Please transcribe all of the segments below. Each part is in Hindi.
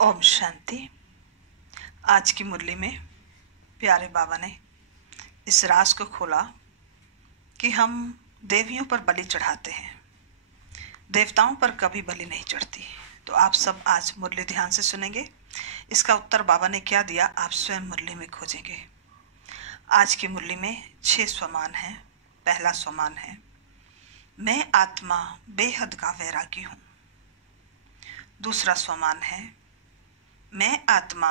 ओम शांति। आज की मुरली में प्यारे बाबा ने इस राज को खोला कि हम देवियों पर बलि चढ़ाते हैं, देवताओं पर कभी बलि नहीं चढ़ती। तो आप सब आज मुरली ध्यान से सुनेंगे। इसका उत्तर बाबा ने क्या दिया आप स्वयं मुरली में खोजेंगे। आज की मुरली में 6 स्वमान हैं। पहला स्वमान है, मैं आत्मा बेहद का वैरागी हूँ। दूसरा स्वमान है, मैं आत्मा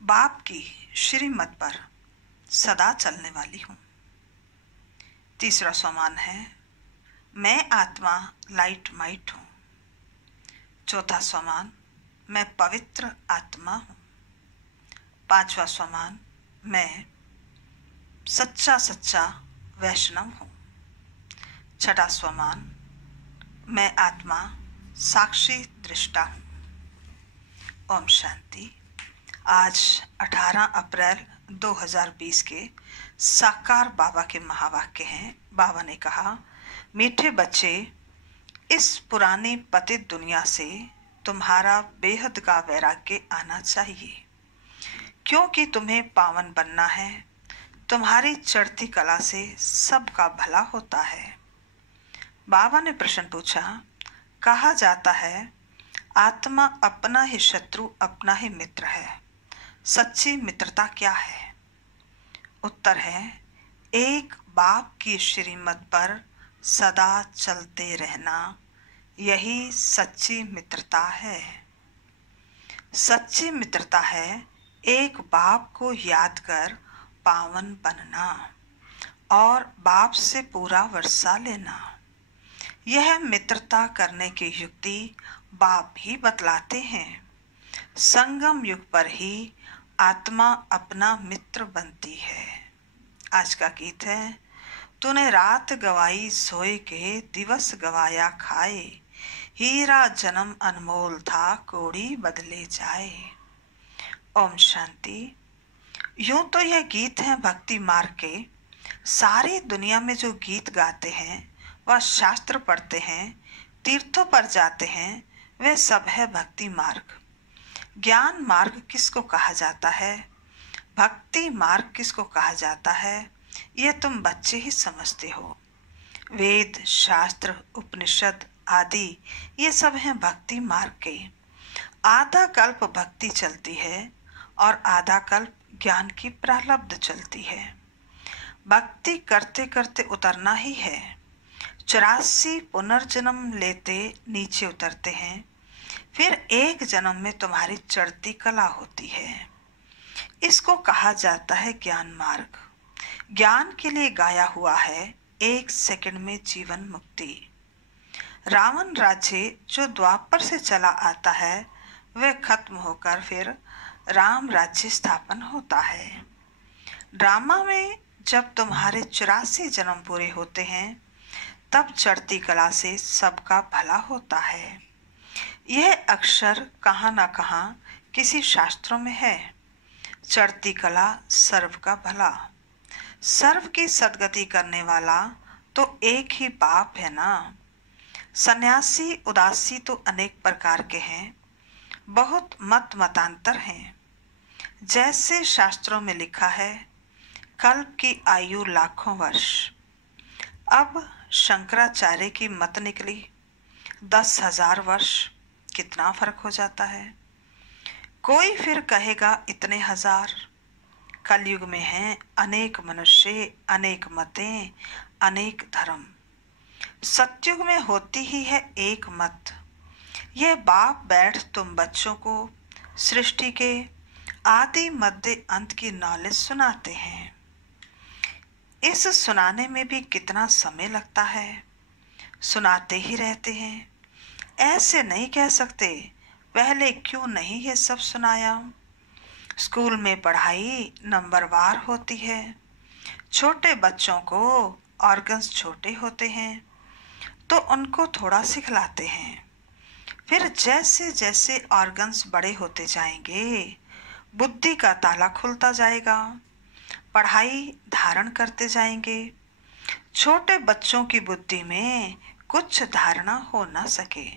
बाप की श्रीमत पर सदा चलने वाली हूँ। तीसरा स्वमान है, मैं आत्मा लाइट माइट हूँ। चौथा स्वमान, मैं पवित्र आत्मा हूँ। पांचवा स्वमान, मैं सच्चा वैष्णव हूँ। छठा स्वमान, मैं आत्मा साक्षी दृष्टा हूँ। ओम शांति। आज 18 अप्रैल 2020 के साकार बाबा के महावाक्य हैं। बाबा ने कहा, मीठे बच्चे, इस पुरानी पतित दुनिया से तुम्हारा बेहद का वैराग्य आना चाहिए, क्योंकि तुम्हें पावन बनना है। तुम्हारी चढ़ती कला से सबका भला होता है। बाबा ने प्रश्न पूछा, कहा जाता है आत्मा अपना ही शत्रु अपना ही मित्र है। सच्ची मित्रता क्या है? उत्तर है, एक बाप की श्रीमत पर सदा चलते रहना, यही सच्ची मित्रता है। सच्ची मित्रता है एक बाप को याद कर पावन बनना और बाप से पूरा वर्षा लेना। यह मित्रता करने की युक्ति बाप ही बतलाते हैं। संगम युग पर ही आत्मा अपना मित्र बनती है। आज का गीत है, तूने रात गवाई सोए के, दिवस गवाया खाए। हीरा जन्म अनमोल था, कोड़ी बदले जाए। ओम शांति। यूं तो यह गीत है भक्ति मार्ग के। सारी दुनिया में जो गीत गाते हैं, वह शास्त्र पढ़ते हैं, तीर्थों पर जाते हैं, वे सब है भक्ति मार्ग। ज्ञान मार्ग किसको कहा जाता है, भक्ति मार्ग किसको कहा जाता है, यह तुम बच्चे ही समझते हो। वेद शास्त्र उपनिषद आदि ये सब हैं भक्ति मार्ग के। आधा कल्प भक्ति चलती है और आधा कल्प ज्ञान की प्रारब्ध चलती है। भक्ति करते करते उतरना ही है। 84 पुनर्जन्म लेते नीचे उतरते हैं, फिर एक जन्म में तुम्हारी चढ़ती कला होती है। इसको कहा जाता है ज्ञान मार्ग। ज्ञान के लिए गाया हुआ है 1 सेकंड में जीवन मुक्ति। रावण राज्य जो द्वापर से चला आता है, वह खत्म होकर फिर राम राज्य स्थापन होता है। ड्रामा में जब तुम्हारे 84 जन्म पूरे होते हैं, तब चढ़ती कला से सबका भला होता है। यह अक्षर कहाँ ना कहाँ किसी शास्त्रों में है। चढ़ती कला सर्व का भला। सर्व की सदगति करने वाला तो एक ही बाप है ना। सन्यासी उदासी तो अनेक प्रकार के हैं, बहुत मतांतर हैं। जैसे शास्त्रों में लिखा है, कल्प की आयु लाखों वर्ष। अब शंकराचार्य की मत निकली 10,000 वर्ष, कितना फर्क हो जाता है। कोई फिर कहेगा इतने हजार। कलयुग में हैं अनेक मनुष्य, अनेक मतें, अनेक धर्म। सतयुग में होती ही है एक मत। यह बाप बैठ तुम बच्चों को सृष्टि के आदि मध्य अंत की नॉलेज सुनाते हैं। इस सुनाने में भी कितना समय लगता है। सुनाते ही रहते हैं। ऐसे नहीं कह सकते पहले क्यों नहीं ये सब सुनाया। स्कूल में पढ़ाई नंबरवार होती है। छोटे बच्चों को ऑर्गन्स छोटे होते हैं तो उनको थोड़ा सिखलाते हैं। फिर जैसे जैसे ऑर्गन्स बड़े होते जाएंगे, बुद्धि का ताला खुलता जाएगा, पढ़ाई धारण करते जाएंगे। छोटे बच्चों की बुद्धि में कुछ धारणा हो न सके।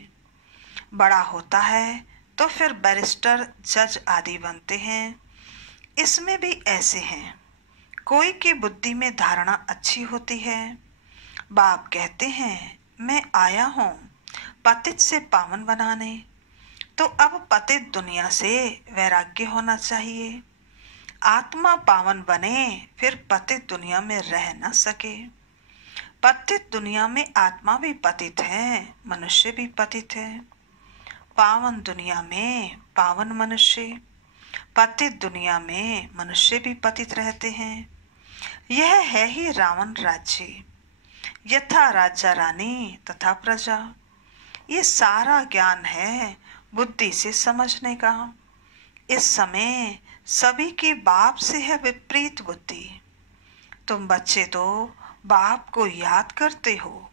बड़ा होता है तो फिर बैरिस्टर, जज आदि बनते हैं। इसमें भी ऐसे हैं। कोई की बुद्धि में धारणा अच्छी होती है। बाप कहते हैं मैं आया हूँ पतित से पावन बनाने, तो अब पतित दुनिया से वैराग्य होना चाहिए। आत्मा पावन बने फिर पतित दुनिया में रह न सके। पतित दुनिया में आत्मा भी पतित है, मनुष्य भी पतित है। पावन दुनिया में पावन मनुष्य, पतित दुनिया में मनुष्य भी पतित रहते हैं। यह है ही रावण राज्य। यथा राजा रानी तथा प्रजा। ये सारा ज्ञान है बुद्धि से समझने का। इस समय सभी की बाप से है विपरीत बुद्धि। तुम बच्चे तो बाप को याद करते हो।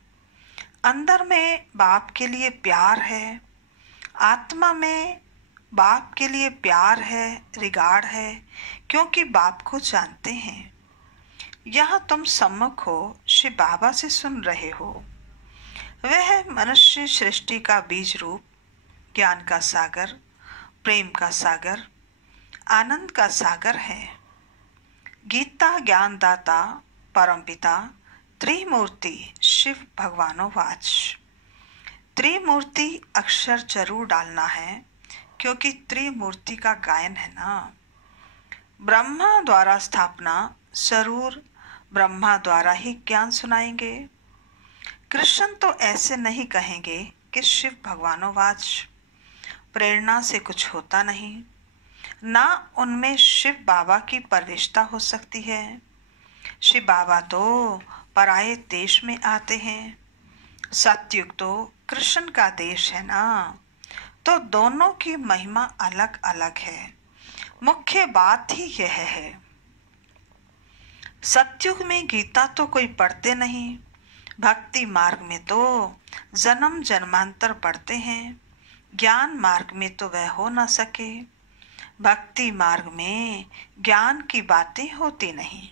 अंदर में बाप के लिए प्यार है, आत्मा में बाप के लिए प्यार है, रिगार्ड है, क्योंकि बाप को जानते हैं। यहाँ तुम सम्मुख हो, शिव बाबा से सुन रहे हो। वह मनुष्य सृष्टि का बीज रूप, ज्ञान का सागर, प्रेम का सागर, आनंद का सागर है। गीता ज्ञानदाता परमपिता त्रिमूर्ति शिव भगवानो वाच। त्रिमूर्ति अक्षर जरूर डालना है, क्योंकि त्रिमूर्ति का गायन है ना। ब्रह्मा द्वारा स्थापना, जरूर ब्रह्मा द्वारा ही ज्ञान सुनाएंगे। कृष्ण तो ऐसे नहीं कहेंगे कि शिव भगवानो वाच। प्रेरणा से कुछ होता नहीं, ना उनमें शिव बाबा की प्रविष्टता हो सकती है। शिव बाबा तो पराये देश में आते हैं। सतयुग तो कृष्ण का देश है ना, तो दोनों की महिमा अलग अलग है। मुख्य बात ही यह है। सतयुग में गीता तो कोई पढ़ते नहीं। भक्ति मार्ग में तो जन्म जन्मांतर पढ़ते हैं। ज्ञान मार्ग में तो वह हो न सके। भक्ति मार्ग में ज्ञान की बातें होती नहीं।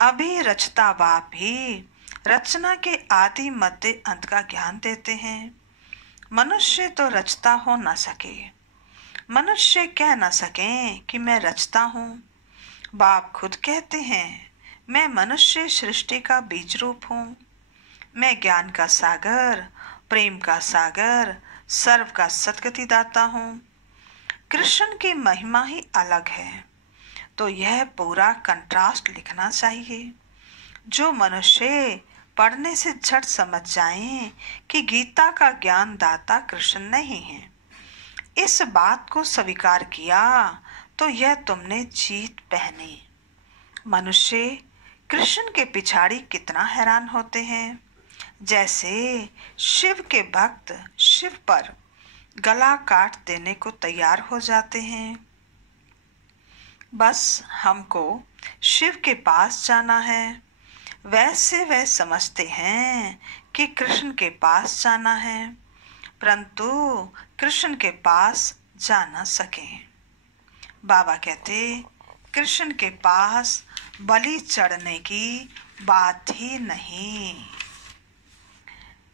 अभी रचता बाप ही रचना के आदि मध्य अंत का ज्ञान देते हैं। मनुष्य तो रचता हो न सके। मनुष्य कह न सके कि मैं रचता हूँ। बाप खुद कहते हैं मैं मनुष्य सृष्टि का बीज रूप हूँ। मैं ज्ञान का सागर, प्रेम का सागर, सर्व का सद्गति दाता हूँ। कृष्ण की महिमा ही अलग है। तो यह पूरा कंट्रास्ट लिखना चाहिए, जो मनुष्य पढ़ने से झट समझ जाएं कि गीता का ज्ञान दाता कृष्ण नहीं है। इस बात को स्वीकार किया तो यह तुमने जीत पहनी। मनुष्य कृष्ण के पिछाड़ी कितना हैरान होते हैं। जैसे शिव के भक्त शिव पर गला काट देने को तैयार हो जाते हैं। बस हमको शिव के पास जाना है। वैसे वे समझते हैं कि कृष्ण के पास जाना है, परंतु कृष्ण के पास जा न सके। बाबा कहते कृष्ण के पास बलि चढ़ने की बात ही नहीं।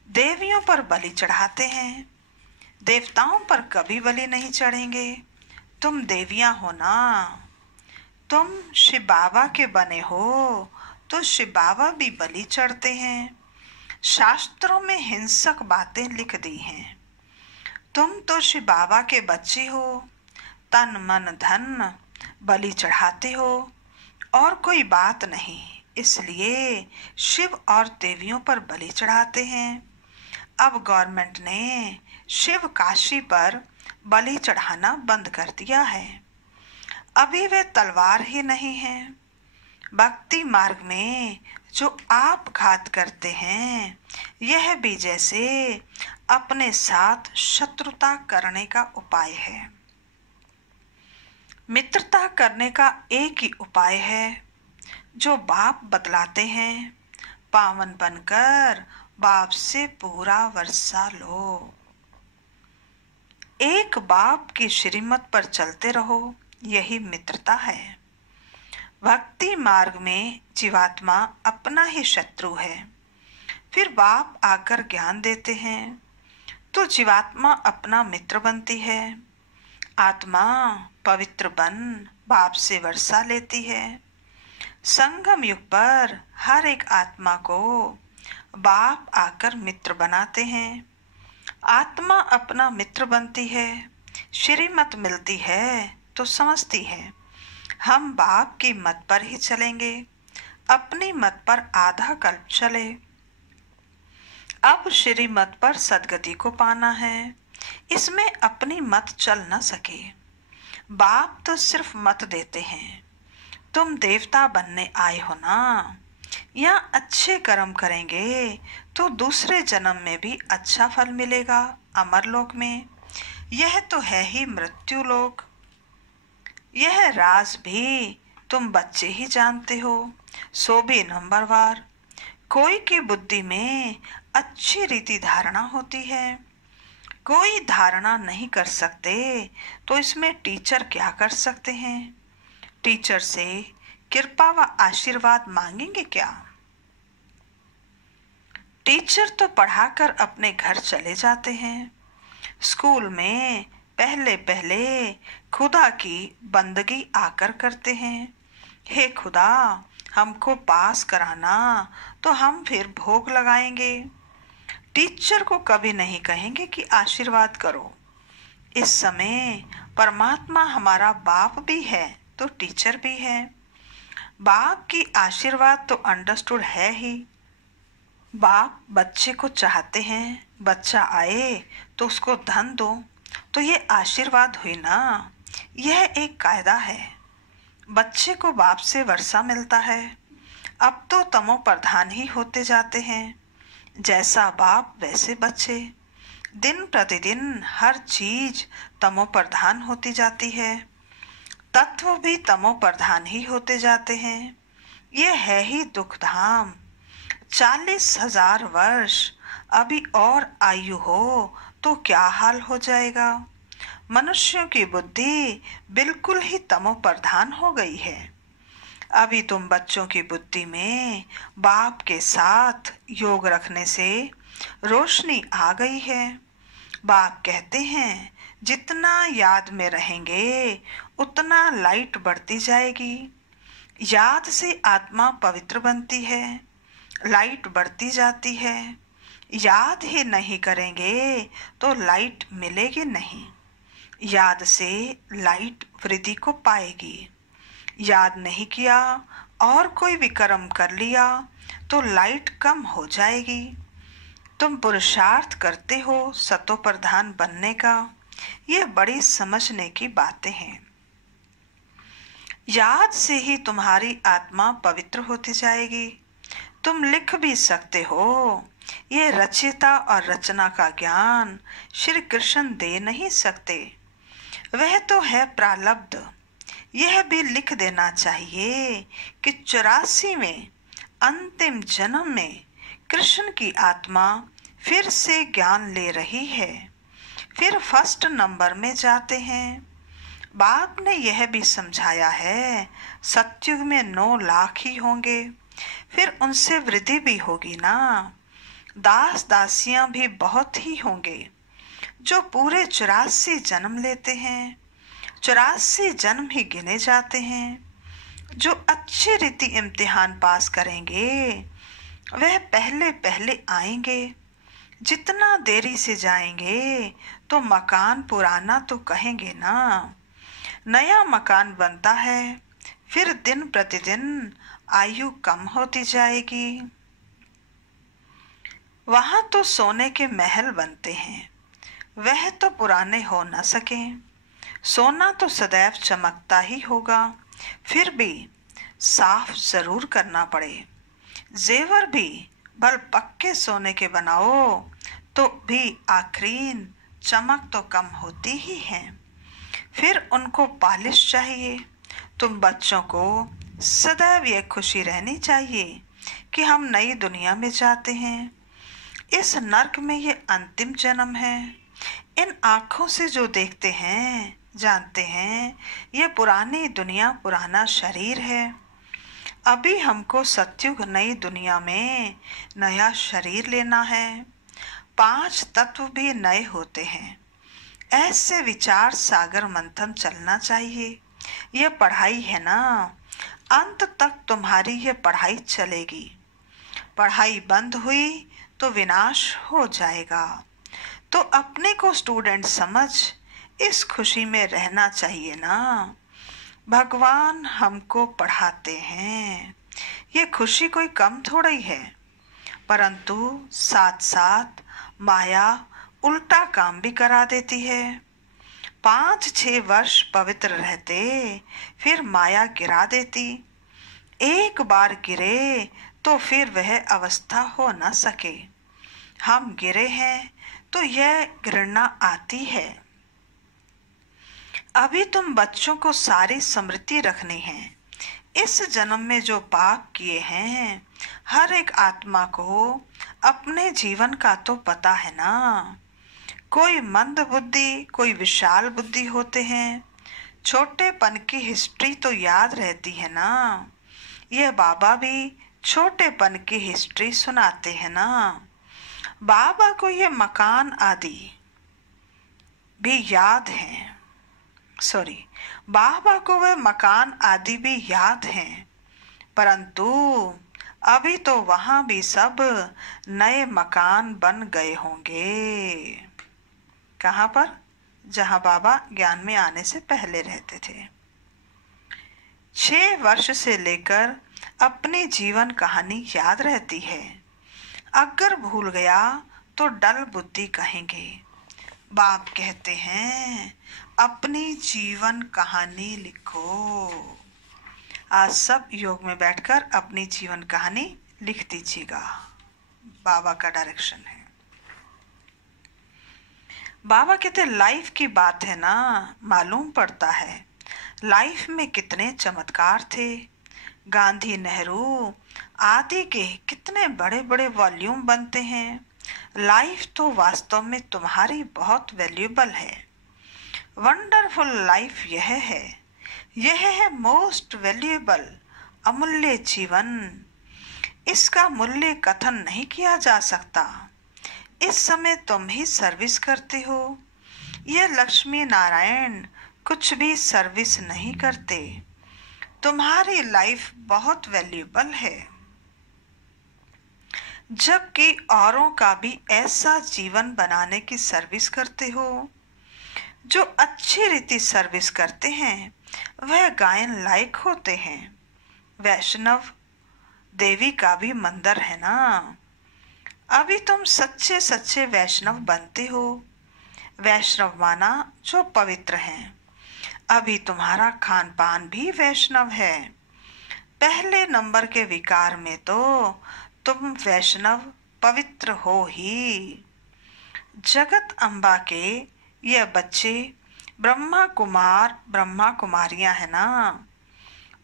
देवियों पर बलि चढ़ाते हैं, देवताओं पर कभी बलि नहीं चढ़ेंगे। तुम देवियां हो ना, तुम शिव बाबा के बने हो, तो शिव बाबा भी बलि चढ़ते हैं। शास्त्रों में हिंसक बातें लिख दी हैं। तुम तो शिव बाबा के बच्चे हो, तन मन धन बलि चढ़ाते हो, और कोई बात नहीं, इसलिए शिव और देवियों पर बलि चढ़ाते हैं। अब गवर्नमेंट ने शिव काशी पर बलि चढ़ाना बंद कर दिया है। अभी वे तलवार ही नहीं है। भक्ति मार्ग में जो आप घात करते हैं, यह भी जैसे अपने साथ शत्रुता करने का उपाय है। मित्रता करने का एक ही उपाय है, जो बाप बतलाते हैं। पावन बनकर बाप से पूरा वर्षा लो। एक बाप की श्रीमत पर चलते रहो, यही मित्रता है। भक्ति मार्ग में जीवात्मा अपना ही शत्रु है। फिर बाप आकर ज्ञान देते हैं तो जीवात्मा अपना मित्र बनती है। आत्मा पवित्र बन बाप से वर्षा लेती है। संगम युग पर हर एक आत्मा को बाप आकर मित्र बनाते हैं। आत्मा अपना मित्र बनती है। श्रीमत मिलती है तो समझती है हम बाप की मत पर ही चलेंगे। अपनी मत पर आधा कल्प चले। अब श्रीमत पर सदगति को पाना है। इसमें अपनी मत चल न सके। बाप तो सिर्फ मत देते हैं। तुम देवता बनने आए हो ना, या अच्छे कर्म करेंगे तो दूसरे जन्म में भी अच्छा फल मिलेगा अमरलोक में। यह तो है ही मृत्यु लोक। यह राज भी तुम बच्चे ही जानते हो, सो भी नंबरवार। कोई की बुद्धि में अच्छी रीति धारणा होती है, कोई धारणा नहीं कर सकते तो इसमें टीचर क्या कर सकते हैं। टीचर से कृपा व आशीर्वाद मांगेंगे क्या। टीचर तो पढ़ाकर अपने घर चले जाते हैं। स्कूल में पहले पहले खुदा की बंदगी आकर करते हैं। हे खुदा, हमको पास कराना तो हम फिर भोग लगाएंगे। टीचर को कभी नहीं कहेंगे कि आशीर्वाद करो। इस समय परमात्मा हमारा बाप भी है तो टीचर भी है। बाप की आशीर्वाद तो अंडरस्टूड है ही। बाप बच्चे को चाहते हैं, बच्चा आए तो उसको धन दो, तो ये आशीर्वाद हुई ना। यह एक कायदा है। बच्चे को बाप से वर्षा मिलता है। अब तो तमो प्रधान ही होते जाते हैं। जैसा बाप वैसे बच्चे। दिन प्रतिदिन हर चीज तमो प्रधान होती जाती है। तत्व भी तमो प्रधान ही होते जाते हैं। ये है ही दुख धाम। 40,000 वर्ष अभी और आयु हो तो क्या हाल हो जाएगा। मनुष्यों की बुद्धि बिल्कुल ही तमो प्रधान हो गई है। अभी तुम बच्चों की बुद्धि में बाप के साथ योग रखने से रोशनी आ गई है। बाप कहते हैं जितना याद में रहेंगे उतना लाइट बढ़ती जाएगी। याद से आत्मा पवित्र बनती है, लाइट बढ़ती जाती है। याद ही नहीं करेंगे तो लाइट मिलेगी नहीं। याद से लाइट वृद्धि को पाएगी। याद नहीं किया और कोई भी कर्म कर लिया तो लाइट कम हो जाएगी। तुम पुरुषार्थ करते हो सतो प्रधान बनने का। ये बड़ी समझने की बातें हैं। याद से ही तुम्हारी आत्मा पवित्र होती जाएगी। तुम लिख भी सकते हो। ये रचयिता और रचना का ज्ञान श्री कृष्ण दे नहीं सकते। वह तो है प्रारब्ध। यह भी लिख देना चाहिए कि 84 में अंतिम जन्म में कृष्ण की आत्मा फिर से ज्ञान ले रही है। फिर फर्स्ट नंबर में जाते हैं। बाप ने यह भी समझाया है सतयुग में 9 लाख ही होंगे। फिर उनसे वृद्धि भी होगी ना। दास दासियां भी बहुत ही होंगे जो पूरे 84 जन्म लेते हैं। 84 जन्म ही गिने जाते हैं। जो अच्छी रीति इम्तिहान पास करेंगे वह पहले पहले आएंगे। जितना देरी से जाएंगे तो मकान पुराना तो कहेंगे ना। नया मकान बनता है, फिर दिन प्रतिदिन आयु कम होती जाएगी। वहां तो सोने के महल बनते हैं, वह तो पुराने हो न सके। सोना तो सदैव चमकता ही होगा, फिर भी साफ जरूर करना पड़े। जेवर भी भल पक्के सोने के बनाओ तो भी आखरीन चमक तो कम होती ही है। फिर उनको पालिश चाहिए। तुम बच्चों को सदैव यह खुशी रहनी चाहिए कि हम नई दुनिया में जाते हैं। इस नर्क में ये अंतिम जन्म है। इन आँखों से जो देखते हैं जानते हैं ये पुरानी दुनिया पुराना शरीर है। अभी हमको सतयुग नई दुनिया में नया शरीर लेना है। 5 तत्व भी नए होते हैं। ऐसे विचार सागर मंथन चलना चाहिए। ये पढ़ाई है ना, अंत तक तुम्हारी ये पढ़ाई चलेगी। पढ़ाई बंद हुई तो विनाश हो जाएगा। तो अपने को स्टूडेंट समझ इस खुशी में रहना चाहिए ना। भगवान हमको पढ़ाते हैं, ये खुशी कोई कम थोड़ा ही है। परंतु साथ साथ माया उल्टा काम भी करा देती है। 5-6 वर्ष पवित्र रहते, फिर माया गिरा देती। एक बार गिरे तो फिर वह अवस्था हो न सके। हम गिरे हैं तो यह घृणा आती है। अभी तुम बच्चों को सारी स्मृति रखनी है। इस जन्म में जो पाप किए हैं, हर एक आत्मा को अपने जीवन का तो पता है ना। कोई मंद बुद्धि, कोई विशाल बुद्धि होते हैं। छोटेपन की हिस्ट्री तो याद रहती है ना। ये बाबा भी छोटेपन की हिस्ट्री सुनाते हैं ना। बाबा को ये मकान आदि भी याद हैं। बाबा को वह मकान आदि भी याद हैं, परंतु अभी तो वहां भी सब नए मकान बन गए होंगे। कहाँ पर? जहां बाबा ज्ञान में आने से पहले रहते थे। 6 वर्ष से लेकर अपनी जीवन कहानी याद रहती है। अगर भूल गया तो डल बुद्धि कहेंगे। बाप कहते हैं अपनी जीवन कहानी लिखो। आज सब योग में बैठकर अपनी जीवन कहानी लिख दीजिएगा। बाबा का डायरेक्शन है। बाबा कहते लाइफ की बात है ना, मालूम पड़ता है लाइफ में कितने चमत्कार थे। गांधी, नेहरू आदि के कितने बड़े बड़े वॉल्यूम बनते हैं। लाइफ तो वास्तव में तुम्हारी बहुत वैल्यूएबल है। वंडरफुल लाइफ यह है मोस्ट वैल्यूएबल, अमूल्य जीवन। इसका मूल्य कथन नहीं किया जा सकता। इस समय तुम ही सर्विस करते हो। यह लक्ष्मी नारायण कुछ भी सर्विस नहीं करते। तुम्हारी लाइफ बहुत वैल्यूएबल है, जबकि औरों का भी ऐसा जीवन बनाने की सर्विस करते हो। जो अच्छी रीति सर्विस करते हैं वह गायन लायक होते हैं। वैष्णव देवी का भी मंदिर है ना। अभी तुम सच्चे सच्चे वैष्णव बनते हो। वैष्णव माना जो पवित्र हैं। अभी तुम्हारा खान पान भी वैष्णव है। पहले नंबर के विकार में तो तुम वैष्णव पवित्र हो ही। जगत अम्बा के ये बच्चे ब्रह्मा कुमार ब्रह्मा कुमारियां है ना।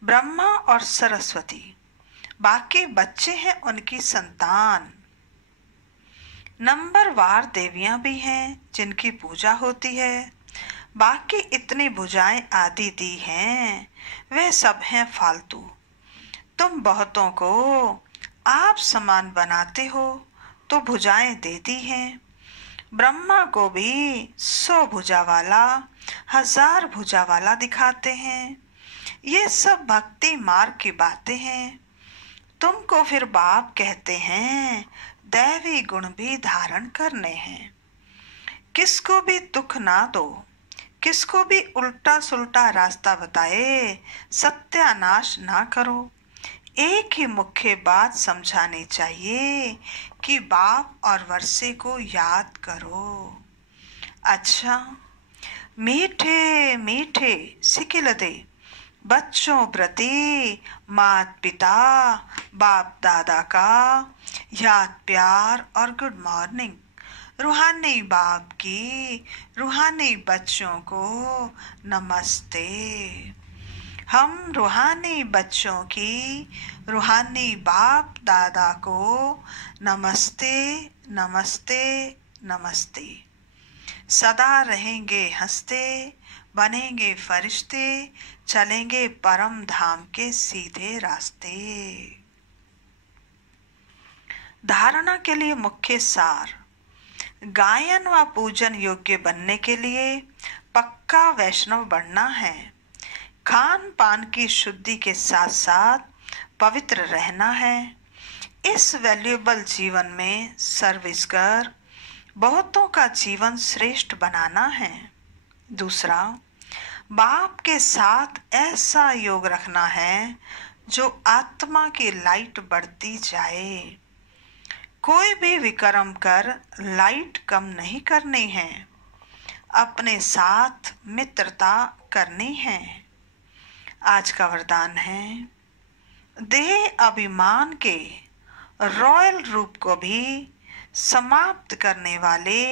ब्रह्मा और सरस्वती बाकी बच्चे हैं उनकी संतान। नंबरवार देवियां भी हैं जिनकी पूजा होती है। बाकी इतनी भुजाएं आदि दी हैं वे सब हैं फालतू। तुम बहुतों को आप समान बनाते हो तो भुजाएं देती हैं। ब्रह्मा को भी 100 भुजा वाला 1000 भुजा वाला दिखाते हैं। ये सब भक्ति मार्ग की बातें हैं। तुमको फिर बाप कहते हैं दैवी गुण भी धारण करने हैं। किसको भी दुख ना दो, किसको भी उल्टा सुल्टा रास्ता बताए सत्यानाश ना करो। एक ही मुख्य बात समझानी चाहिए कि बाप और वर्षे को याद करो। अच्छा, मीठे मीठे सिकिलदे बच्चों प्रति माता पिता बाप दादा का याद प्यार और गुड मॉर्निंग। रूहानी बाप की रूहानी बच्चों को नमस्ते। हम रूहानी बच्चों की रूहानी बाप दादा को नमस्ते नमस्ते नमस्ते। सदा रहेंगे हंसते, बनेंगे फरिश्ते, चलेंगे परम धाम के सीधे रास्ते। धारणा के लिए मुख्य सार। गायन व पूजन योग्य बनने के लिए पक्का वैष्णव बनना है। खान पान की शुद्धि के साथ साथ पवित्र रहना है। इस वैल्यूएबल जीवन में सर्विस कर बहुतों का जीवन श्रेष्ठ बनाना है। दूसरा, बाप के साथ ऐसा योग रखना है जो आत्मा की लाइट बढ़ती जाए। कोई भी विक्रम कर लाइट कम नहीं करनी है, अपने साथ मित्रता करनी है। आज का वरदान है, देह अभिमान के रॉयल रूप को भी समाप्त करने वाले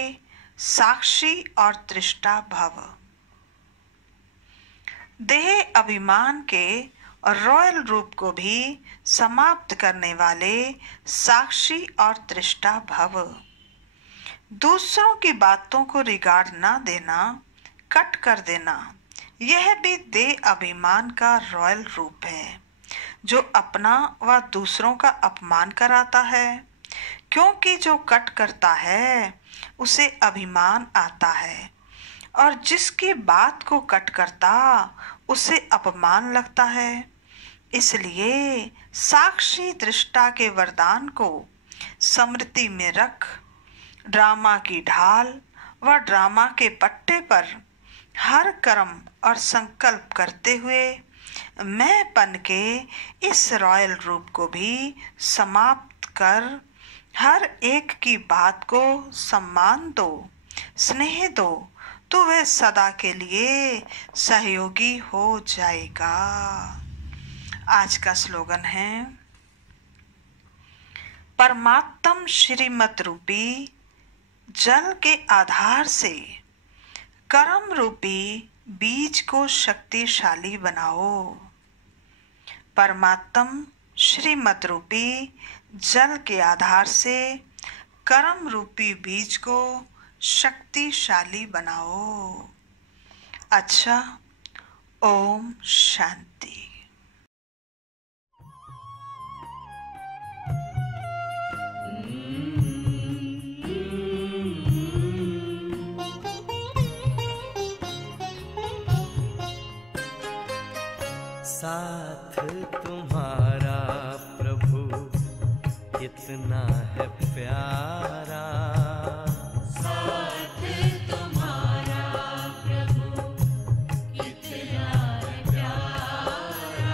साक्षी और दृष्टा भव। देह अभिमान के रॉयल रूप को भी समाप्त करने वाले साक्षी और दृष्टा भव। दूसरों की बातों को रिगार्ड ना देना, कट कर देना, यह भी देह अभिमान का रॉयल रूप है जो अपना व दूसरों का अपमान कराता है। क्योंकि जो कट करता है उसे अभिमान आता है और जिसकी बात को कट करता उसे अपमान लगता है। इसलिए साक्षी दृष्टा के वरदान को स्मृति में रख ड्रामा की ढाल व ड्रामा के पट्टे पर हर कर्म और संकल्प करते हुए मैंपन के इस रॉयल रूप को भी समाप्त कर हर एक की बात को सम्मान दो, स्नेह दो, तो वह सदा के लिए सहयोगी हो जाएगा। आज का स्लोगन है, परमात्म श्रीमत रूपी जल के आधार से कर्म रूपी बीज को शक्तिशाली बनाओ। परमात्म श्रीमत रूपी जल के आधार से कर्म रूपी बीज को शक्तिशाली बनाओ। अच्छा, ओम शांति। साथ तुम्हारा प्रभु कितना है प्यारा, साथ तुम्हारा प्रभु कितना है प्यारा।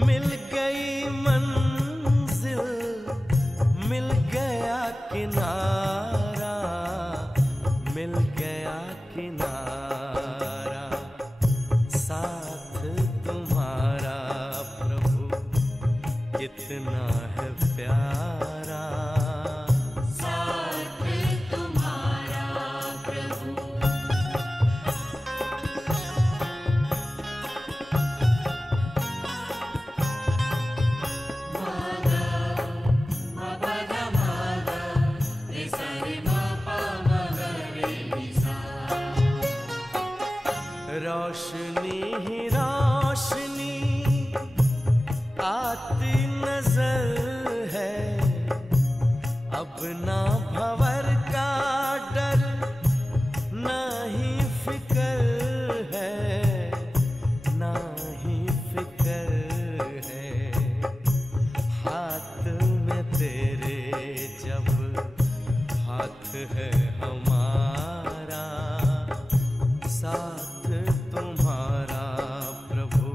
मिल गई मंजिल, मिल गया किनारा, मिल गया किनारा। साथ तुम्हारा प्रभु कितना है प्यारा, साथ तुम्हारा प्रभु। मागा मपदा मागा रे सारे मापा मगा रे निसा। रोशनी ही रोशनी आती नजर है, अब ना भंवर का डर, ना ही फिकर है, ना ही फिकर है। हाथ में तेरे जब हाथ है हमारा, साथ तुम्हारा प्रभु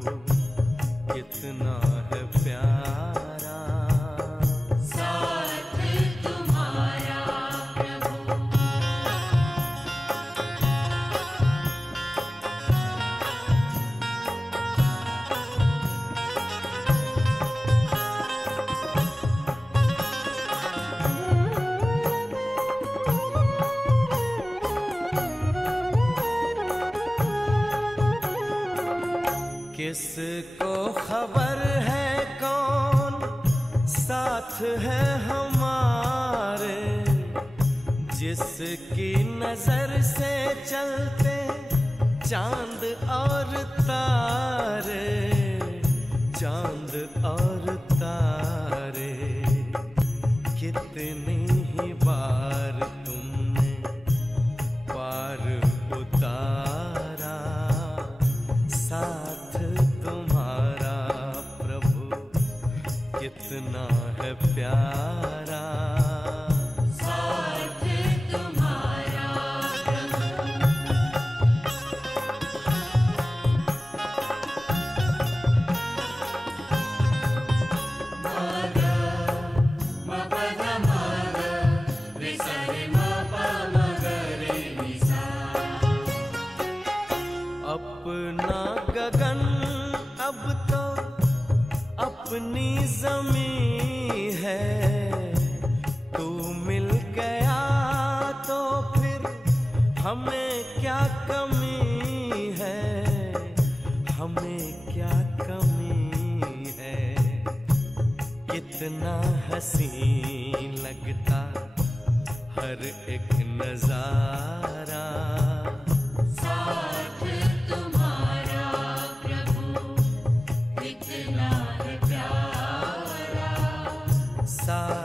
कितना है प्यारा, साथ तुम्हारा प्रभु। किसको खबर है कौन साथ है हमारे, जिसकी नजर से चलते चांद और तारे, चांद और तारे। कितनी ही बार तुम है प्यारा। साथ तुम्हारा अपना गगन अब तो अपनी ज़मीं है, तू मिल गया तो फिर हमें क्या कमी है, हमें क्या कमी है। कितना हसीन लगता हर एक नजारा। साथ तुम्हारा प्रभु कितना है प्यारा। साथ